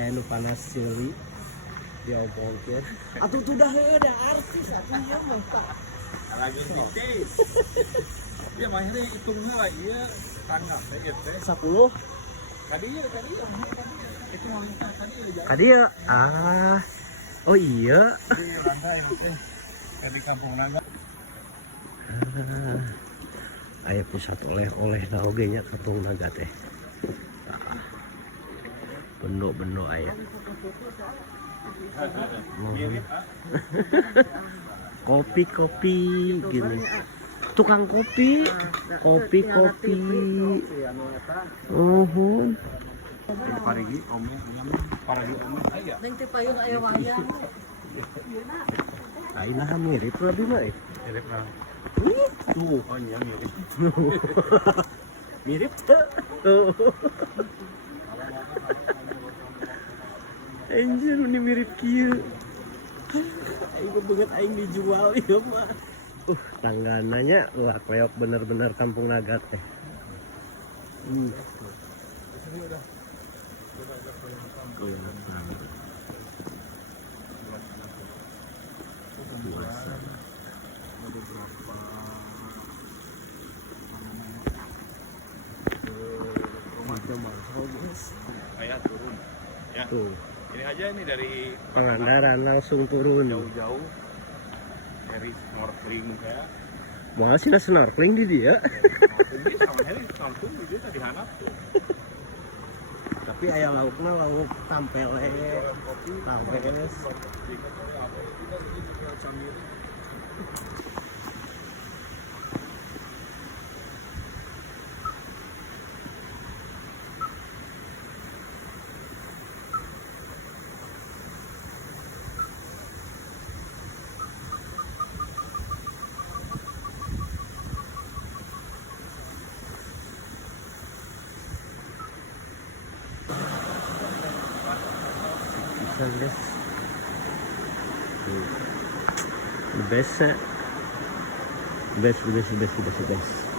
aya nu panas seuli diobongkeun atuh tuh dah ada artis atuh ieu mah lagi titis. Dia mainnya hitungnya lah iya tanggap teh 10 tadi itu tadi ya oh iya di lantai teh di kampung naga. Aya pusat oleh-oleh na oge nya Kampung Naga teh. Bendo-bendo aya. Kopi-kopi gini. Tukang kopi. Kopi-kopi. Parigi omnya parigi omnya aya. Neng teh payung aya wayang. Ayeuna mirip lebih mah. Mirip nah. Tuh hanya mirip. Mirip tuh. Anjir ini mirip kieu. Aing banget aing dijual ieu mah. Tanggananya wah koyok bener-bener Kampung Naga teh. Ayah turun. Ya. Tuh, Ini aja ini dari Pangandaran langsung turun. jauh-jauh dari snorkeling kayak. Moal sih snorkeling di dia. Ini sama Heri langsung di dia tadi hanap tuh. Tapi aya laukna lauk tampele. Tampeles. Guys, the best, the best.